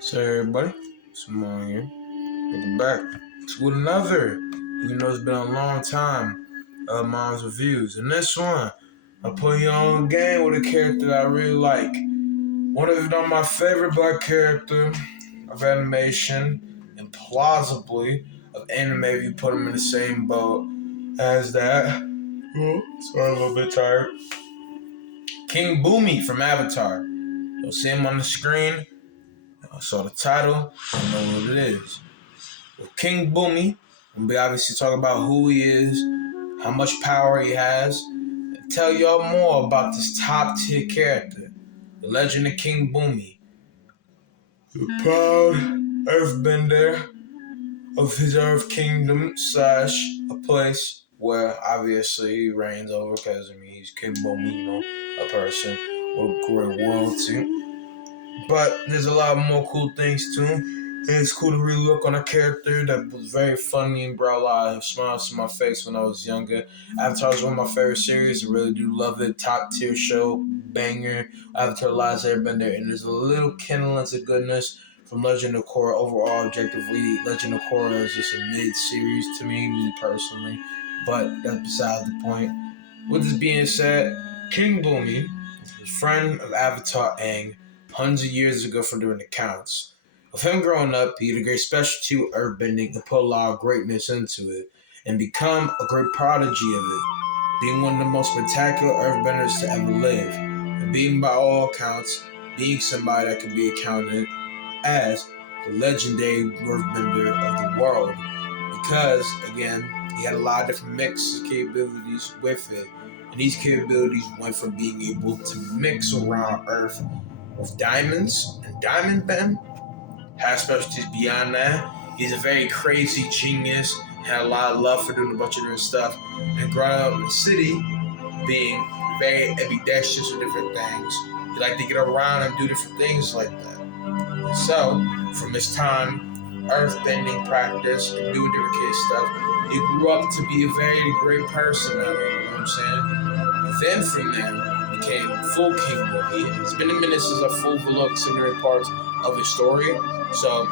So everybody, Simone here. Welcome back to another. It's been a long time. Mom's reviews. And this one, I put you on game with a character that I really like. One of, if not my favorite black character of animation, and plausibly of anime if you put them in the same boat as that. Oh, sorry, I'm a little bit tired. King Bumi from Avatar. You'll see him on the screen. I saw the title. I know what it is. With King Bumi, we obviously talk about who he is, how much power he has, and tell y'all more about this top tier character, the legend of King Bumi, the proud earthbender of his Earth Kingdom slash a place where obviously he reigns over because he's King Bumi, a person with great royalty. But there's a lot more cool things too. And it's cool to really look on a character that was very funny and brought a lot of smiles to my face when I was younger. Avatar is one of my favorite series. I really do love it. Top tier show, banger. Avatar Last Airbender, and there's a little kindlings of goodness from Legend of Korra. Overall, objectively, Legend of Korra is just a mid-series to me personally. But that's beside the point. With this being said, King Bumi, his friend of Avatar Aang, hundreds of years ago from doing accounts. Of him growing up, he had a great specialty with earthbending and put a lot of greatness into it, and become a great prodigy of it, being one of the most spectacular earthbenders to ever live, and being by all accounts, being somebody that could be accounted as the legendary earthbender of the world, because, again, he had a lot of different mix capabilities with it, and these capabilities went from being able to mix around Earth with diamonds and diamond men, has specialties beyond that. He's a very crazy genius, had a lot of love for doing a bunch of different stuff, and growing up in the city, being very ambidextrous with different things. He liked to get around and do different things like that. And so, from his time earthbending practice and doing different case stuff, he grew up to be a very great person at it, you know what I'm saying? Then from there, became full King Boogie. It's been a minute since I full looked some of the parts of his story, so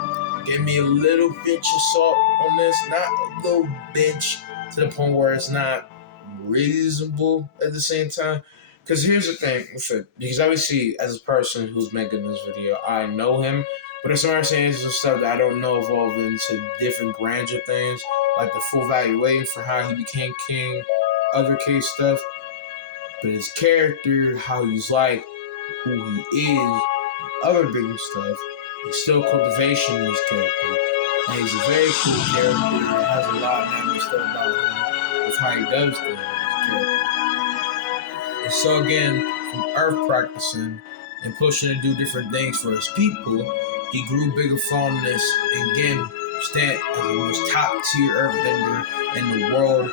give me a little bitch of salt on this, not a little bitch to the point where it's not reasonable at the same time. Because here's the thing with it, because obviously as a person who's making this video, I know him, but there's some saying some stuff that I don't know evolved into different grandeur things, like the full valuation for how he became king, other case stuff. But his character, how he's like, who he is, other big stuff, there's still cultivation in his character. And he's a very cool character that has a lot of nice stuff about him with how he does things. And so again, from earth practicing and pushing to do different things for his people, he grew bigger fondness and again stand as the most top tier earthbender in the world.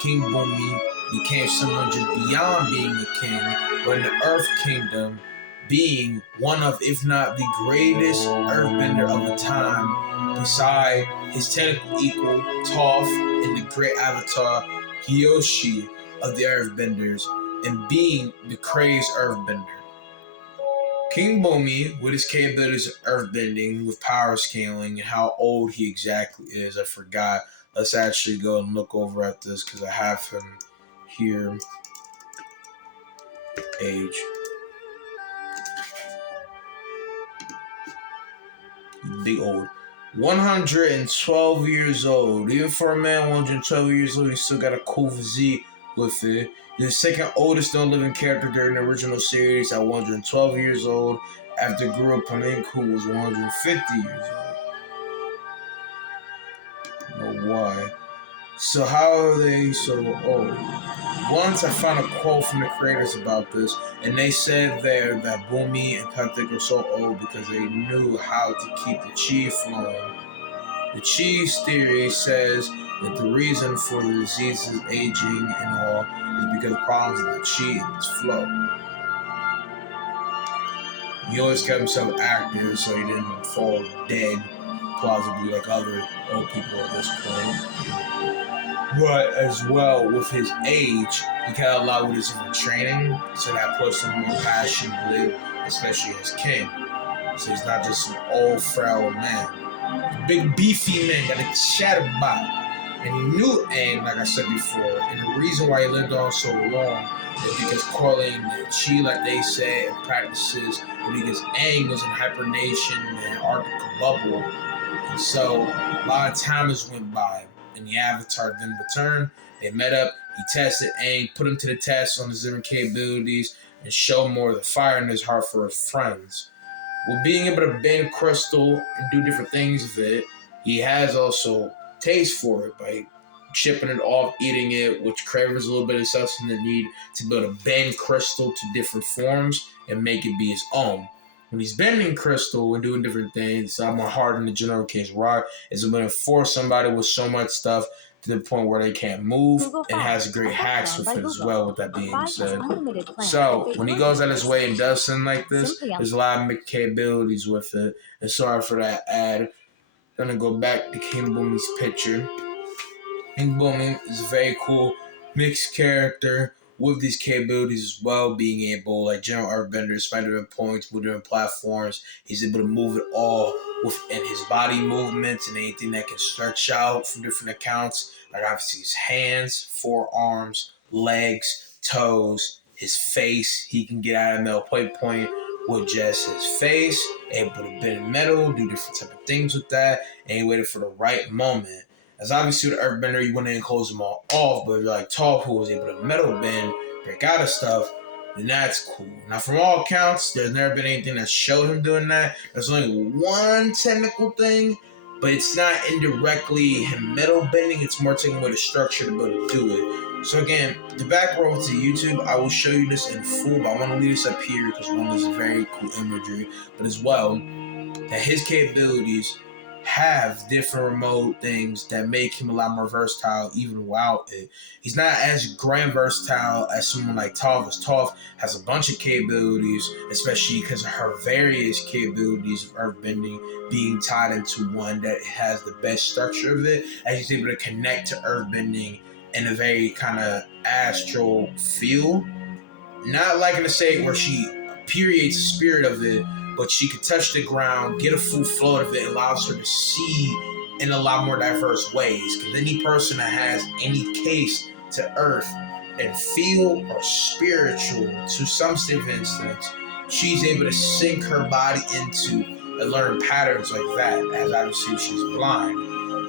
King Bumi became someone just beyond being a king, but in the Earth Kingdom, being one of, if not the greatest earthbender of the time, beside his technical equal, Toph, and the great avatar, Kyoshi of the earthbenders, and being the crazed earthbender. King Bumi, with his capabilities of earthbending, with power scaling, and how old he exactly is, I forgot. Let's actually go and look over at this because I have him here. Age. Big old. 112 years old. Even for a man 112 years old, he still got a cool physique with it. He's the second oldest known living character during the original series at 112 years old, after Guru Panik, who was 150 years old. I don't know why. So how are they so old? Once I found a quote from the creators about this, and they said there that Bumi and Patrick are so old because they knew how to keep the chi flowing. The chi's theory says that the reason for the disease's aging and all is because of problems with the chi and its flow. He always kept himself active so he didn't fall dead, plausibly like other old people at this point. But as well, with his age, he got a lot with his different training, so that puts him more passion to live, especially as king. So he's not just an old, frail man. Big, beefy man, got a chatterbot. And he knew Aang, like I said before, and the reason why he lived on so long is because correlating the chi, like they say, and practices, and because Aang was in hibernation in the Arctic bubble. And so a lot of time has went by, and the Avatar then returned. They met up. He tested Aang, put him to the test on his different capabilities, and showed more of the fire in his heart for his friends. With being able to bend crystal and do different things with it, he has also taste for it by chipping it off, eating it, which cravens a little bit of substance that need to be able to bend crystal to different forms and make it be his own. When he's bending crystal and doing different things, I'm a hard in the general case. Rock is going to force somebody with so much stuff to the point where they can't move, and has great hacks with it as well, with that being said. So when he goes out his way and does something like this, there's a lot of capabilities with it. And sorry for that ad. Gonna go back to King Bumi's picture. King Bumi is a very cool mixed character with these capabilities as well, being able, like General Earthbender, Spider-Man points, with different platforms. He's able to move it all within his body movements and anything that can stretch out from different accounts. Like obviously his hands, forearms, legs, toes, his face. He can get out of metal plate point with just his face, able to bend metal, do different type of things with that, and he waited for the right moment. As obviously with Earthbender, you went in and closed them all off, but if you're like Toph, who was able to metal bend, break out of stuff, then that's cool. Now, from all accounts, there's never been anything that showed him doing that. There's only one technical thing, but it's not indirectly him metal bending. It's more taking away the structure to be able to do it. So again, the back row to YouTube, I will show you this in full, but I want to leave this up here because one is very cool imagery, but as well, that his capabilities have different remote things that make him a lot more versatile even without it. He's not as grand versatile as someone like Toph, as Toph has a bunch of capabilities, especially because of her various capabilities of earthbending being tied into one that has the best structure of it, as he's able to connect to earthbending in a very kind of astral feel. Not like in a state where she permeates the spirit of it, but she could touch the ground, get a full flow of it, allows her to see in a lot more diverse ways. Because any person that has any case to earth and feel or spiritual to some state of instance, she's able to sink her body into and learn patterns like that, as obviously she's blind.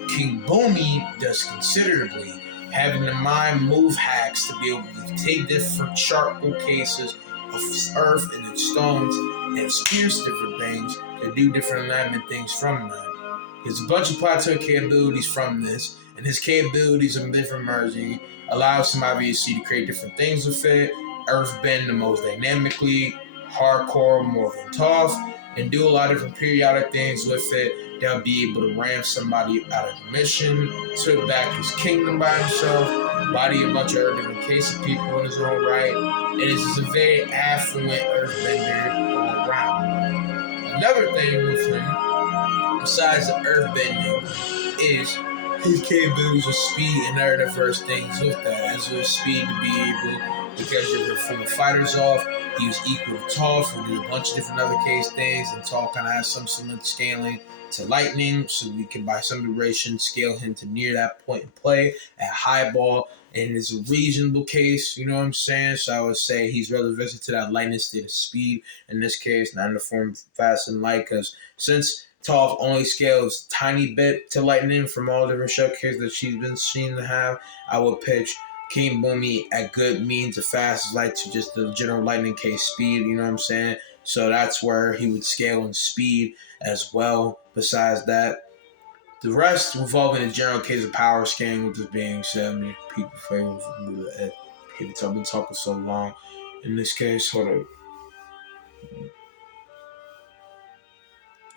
King Bumi does considerably, having the mind move hacks to be able to take different charcoal cases of earth and then stones and experience different things and do different alignment things from them. There's a bunch of plateau capabilities from this, and his capabilities of different merging allows him obviously to create different things with it, earthbend the most dynamically, hardcore more than tough, and do a lot of different periodic things with it. They'll be able to ram somebody out of the mission, took back his kingdom by himself, body a bunch of different case of people in his own right. It is just a very affluent earthbender all around. Another thing with him, besides the earthbending, is his capabilities of speed and other diverse things with that. As with speed to be able, because you're from the fighters off, he was equal to Toph, who did a bunch of different other case things, and Toph kind of has some similar scaling to lightning, so we can by some duration scale him to near that point in play at highball, and it's a reasonable case, you know what I'm saying? So I would say he's relevant to that lightning state of speed in this case, not in the form of fast and light, because since Toph only scales tiny bit to lightning from all different showcases that she's been seen to have, I would pitch King Bumi at good means of fast as light to just the general lightning case speed, you know what I'm saying? So that's where he would scale in speed as well. Besides that, the rest involving the general case of power scaling, with this being said, I mean, people failing from the people have been talking so long. In this case, hold up.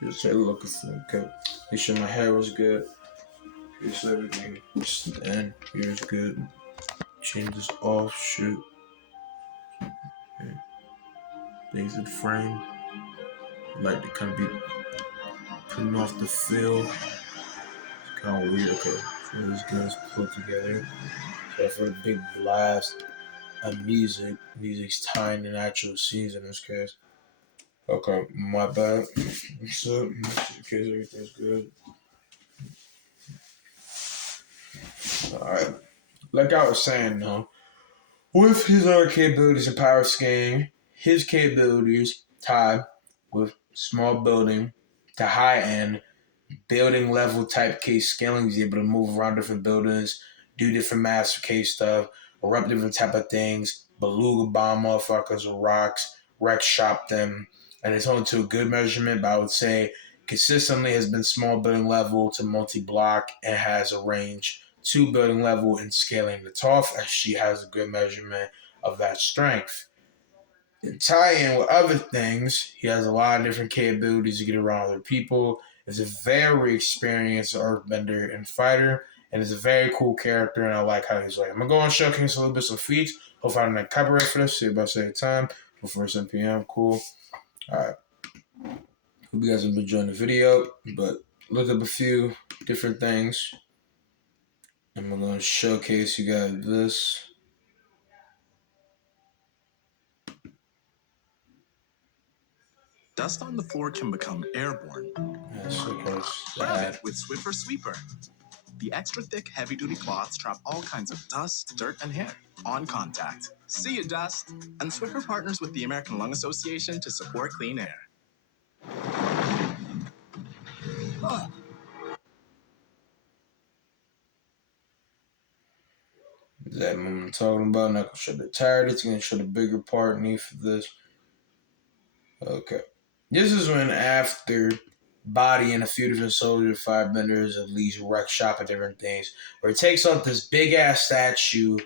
Just looking for okay. Make sure my hair was good. Here's everything. And here's good. Change this off. Shoot. Okay. Things in frame. Like to kind of be putting off the feel. It's kind of weird. Okay. So this guy's put together. So for the big blast of music, music's tying the actual scenes in this case. Okay, my bad. So, in case everything's good. Alright. Like I was saying, though, with his other capabilities and power scaling, his capabilities tied with small building to high end building level type case scaling. He's able to move around different buildings, do different master case stuff, erupt different type of things, beluga bomb motherfuckers with rocks, wreck shop them. And it's only to a good measurement, but I would say consistently has been small building level to multi block and has a range to building level and scaling the tough, as she has a good measurement of that strength. And tie in with other things, he has a lot of different capabilities to get around other people. Is a very experienced earthbender and fighter, and is a very cool character, and I like how he's like. I'm gonna go and showcase a little bit of feats. Hopefully, I don't have copyright for this. See about say time before 7 p.m. Cool. All right. Hope you guys have been enjoying the video, but look up a few different things. And I'm gonna showcase you guys this. Dust on the floor can become airborne. Grab it with Swiffer Sweeper. The extra thick, heavy-duty cloths trap all kinds of dust, dirt, and hair on contact. See you, dust! And Swiffer partners with the American Lung Association to support clean air. Is that what I'm talking about? I'm not gonna show the entirety. It's gonna show the bigger part need for this. Okay. This is when after bodying a few different soldier firebenders, at least wreck shop and different things, where it takes up this big ass statue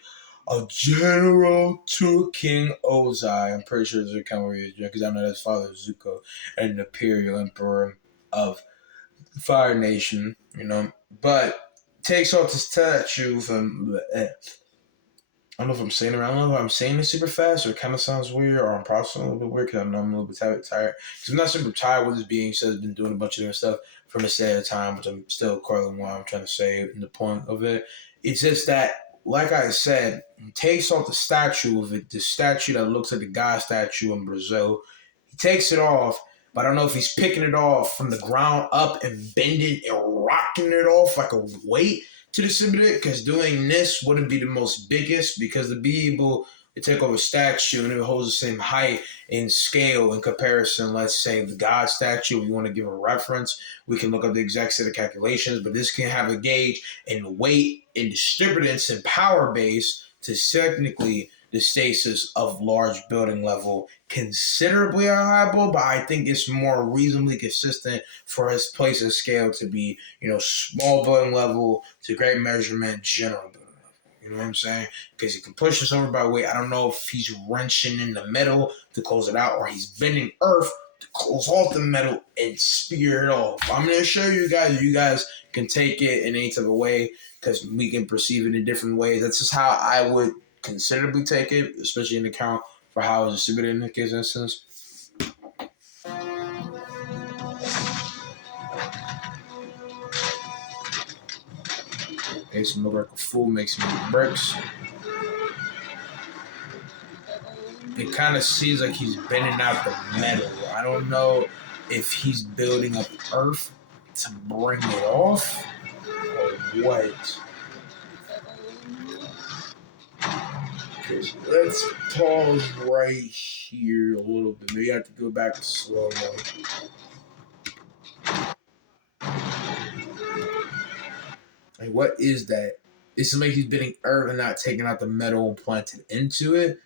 of General to King Ozai. I'm pretty sure it's a Kamari because I know his father Zuko and an Imperial Emperor of the Fire Nation, you know. But takes off the statue from I don't know if I'm saying it right. I don't know if I'm saying it super fast or it kind of sounds weird or I'm processing a little bit weird because I know I'm a little bit tired. Because I'm not super tired with this being said. I've been doing a bunch of different stuff from the start of time, which I'm still calling what I'm trying to say and the point of it. It's just that, like I said, he takes off the statue of it, the statue that looks like the God statue in Brazil. He takes it off, but I don't know if he's picking it off from the ground up and bending and rocking it off like a weight to distribute it, because doing this wouldn't be the most biggest because to be able to take over a statue and it holds the same height and scale in comparison, let's say the God statue, if you want to give a reference, we can look up the exact set of calculations, but this can have a gauge in weight and distributance and power base to technically the stasis of large building level considerably reliable, but I think it's more reasonably consistent for his place of scale to be, small building level to great measurement, general building level. You know what I'm saying? Because he can push us over by weight. I don't know if he's wrenching in the metal to close it out or he's bending earth to close off the metal and spear it off. I'm going to show you guys. You guys can take it in any type of way because we can perceive it in different ways. That's just how I would considerably take it, especially in account for how it's distributed in this instance. Makes him look like a fool, makes him eat bricks. It kind of seems like he's bending out the metal. I don't know if he's building up earth to bring it off or what. Let's pause right here a little bit. Maybe I have to go back to slow mo. Like, what is that? It seems like he's bending earth and not taking out the metal and planted into it.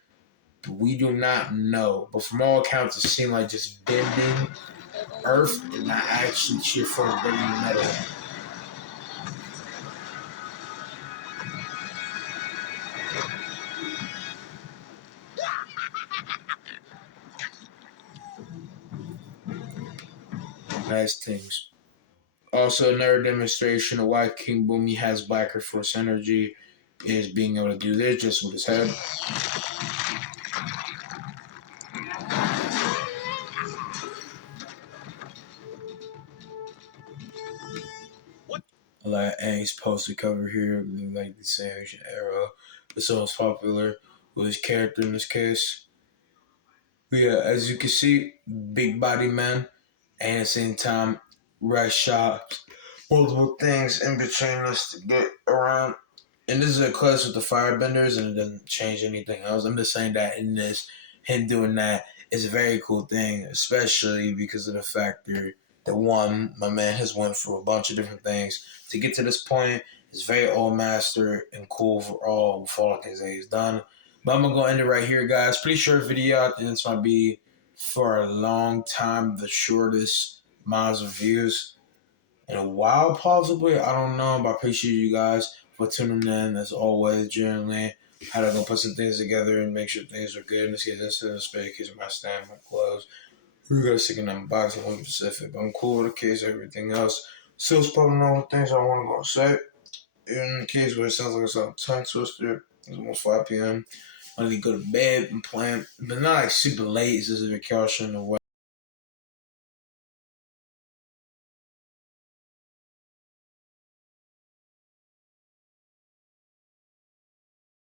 But we do not know. But from all accounts, it seemed like just bending earth and not actually sheer force bending metal. Nice things. Also, another demonstration of why King Bumi has Blacker Force energy is being able to do this just with his head. A lot of Aang's poster cover here, like the same era. But so most popular with his character in this case. But yeah, as you can see, big body man, and at the same time, right shots, multiple things in between us to get around. And this is a class with the firebenders, and it doesn't change anything else. I'm just saying that in this, him doing that is a very cool thing, especially because of the factor that one, my man has went through a bunch of different things to get to this point. It's very all master and cool for all with all the things that he's done. But I'm gonna end it right here, guys. Pretty short video. I think this might be for a long time the shortest miles of views in a while, possibly. I don't know, but I appreciate you guys for tuning in as always. Generally, how to go put some things together and make sure things are good. Let's get this in the space case of my stand, my clothes. We're gonna stick in that box in one Pacific. But I'm cool with the case, everything else. Still spelling out what things I want to go say. In the case where it sounds like it's a tongue twister, it's almost 5 p.m. I need to go to bed and plan, but not like super late. It's just a vacation away.